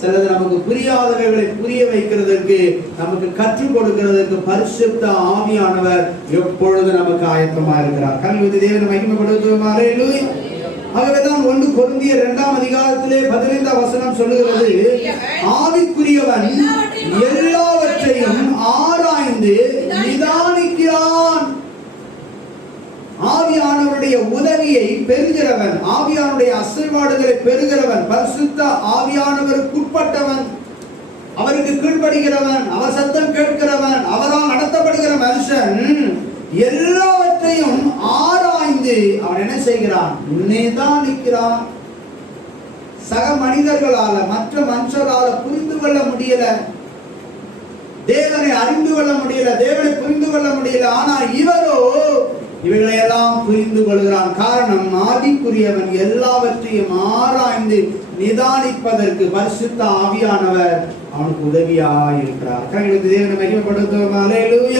சிலது நமக்கு புரியாதவைகளை புரிய வைக்கிறதற்கு நமக்கு கற்றுக் கொடுக்கிறதற்கு பரிசுத்த ஆவியானவர் எப்பொழுது நமக்கு ஆயத்தமா இருக்கிறார். கல்வி தேவன் மகிமைப்படுத்துவாரே ஆகவேதான் ஒன்று பொருந்திய இரண்டாம் அதிகாரத்திலே பதினைந்தாம் வசனம் சொல்லுகிறது. ஆவிக்குரியவன் எல்லாவற்றையும் ஆராய்ந்து நிதானிக்கிறார் ஆவியானவருடைய உதவியை பெறுகிறவன் ஆவியானுடைய அசைவாடுகளை பெறுகிறவன் பரிசுத்த ஆவியானவருக்குட்பட்டவன். அவருக்கு கீழ்ப்படுகிறவன் அவர் சத்தம் கேட்கிறவன் அவரால் நடத்தப்படுகிற மனுஷன் எல்லாவற்றையும் ஆராய்ந்து அவன் என்ன செய்கிறான்? நிதானிக்கிறான் சக மனிதர்களால மற்ற மனுஷரால புரிந்து கொள்ள முடியல. தேவனை அறிந்து கொள்ள முடியல தேவனை புரிந்து கொள்ள முடியல. ஆனா இவைகளையெல்லாம் புரிந்து கொள்கிறான். காரணம் ஆதிக்குரியவன் எல்லாவற்றையும் ஆராய்ந்து நிதானிப்பதற்கு பரிசுத்த ஆவியானவர் அவனுக்கு உதவியாய் இருக்கிறார் தேவனை மகிமைப்படுத்துவோம். அல்லேலூயா